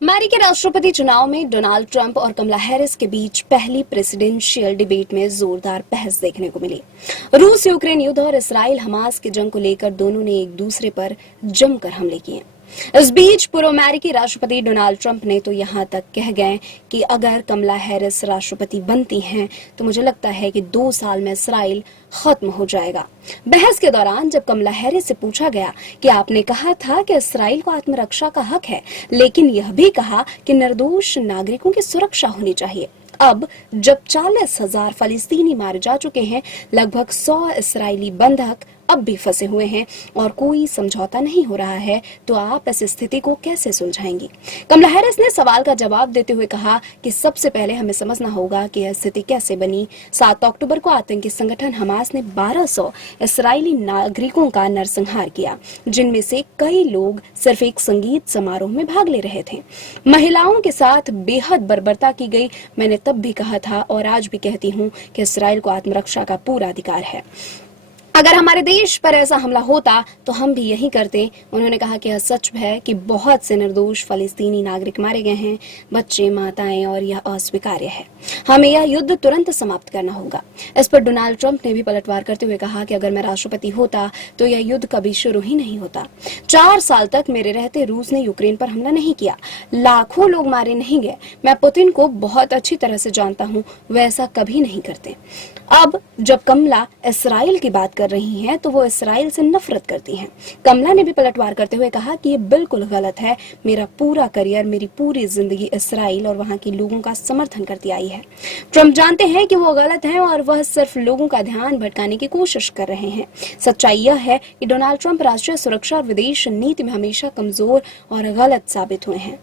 अमेरिकी राष्ट्रपति चुनाव में डोनाल्ड ट्रंप और कमला हैरिस के बीच पहली प्रेसिडेंशियल डिबेट में जोरदार बहस देखने को मिली। रूस यूक्रेन युद्ध और इसराइल हमास की जंग को लेकर दोनों ने एक दूसरे पर जमकर हमले किए। इस बीच पूर्व अमेरिकी राष्ट्रपति डोनाल्ड ट्रंप ने तो यहां तक कह गए कि अगर कमला हैरिस राष्ट्रपति बनती हैं तो मुझे लगता है कि 2 साल में इसराइल खत्म हो जाएगा। बहस के दौरान जब कमला हैरिस से पूछा गया कि आपने कहा था कि इसराइल को आत्मरक्षा का हक है, लेकिन यह भी कहा कि निर्दोष नागरिकों की सुरक्षा होनी चाहिए। अब जब 40,000 फलस्तीनी मारे जा चुके हैं, लगभग 100 इसराइली बंधक अब भी फंसे हुए हैं और कोई समझौता नहीं हो रहा है, तो आप इस स्थिति को कैसे सुलझाएंगी? कमला हैरिस ने सवाल का जवाब देते हुए कहा कि सबसे पहले हमें समझना होगा कि यह स्थिति कैसे बनी। 7 अक्टूबर को आतंकी संगठन हमास ने 1200 इसराइली नागरिकों का नरसंहार किया, जिनमें से कई लोग सिर्फ एक संगीत समारोह में भाग ले रहे थे। महिलाओं के साथ बेहद बर्बरता की गई। मैंने तब भी कहा था और आज भी कहती हूँ कि इसराइल को आत्मरक्षा का पूरा अधिकार है। अगर हमारे देश पर ऐसा हमला होता तो हम भी यही करते। उन्होंने कहा कि यह सच है कि बहुत से निर्दोष फलस्तीनी नागरिक मारे गए हैं, बच्चे, माताएं, और यह अस्वीकार्य है। हमें यह युद्ध तुरंत समाप्त करना होगा। इस पर डोनाल्ड ट्रंप ने भी पलटवार करते हुए कहा कि अगर मैं राष्ट्रपति होता तो यह युद्ध कभी शुरू ही नहीं होता। 4 साल तक मेरे रहते रूस ने यूक्रेन पर हमला नहीं किया, लाखों लोग मारे नहीं गए। मैं पुतिन को बहुत अच्छी तरह से जानता हूँ, वह ऐसा कभी नहीं करते। अब जब कमला इसराइल की बात कर रही हैं तो वो इसराइल से नफरत करती हैं। कमला ने भी पलटवार करते हुए कहा कि ये बिल्कुल गलत है। मेरा पूरा करियर, मेरी पूरी जिंदगी इसराइल और वहां के लोगों का समर्थन करती आई है। ट्रंप जानते हैं कि वो गलत हैं और वह सिर्फ लोगों का ध्यान भटकाने की कोशिश कर रहे हैं। सच्चाई यह है कि डोनाल्ड ट्रंप राष्ट्रीय सुरक्षा और विदेश नीति में हमेशा कमजोर और गलत साबित हुए हैं।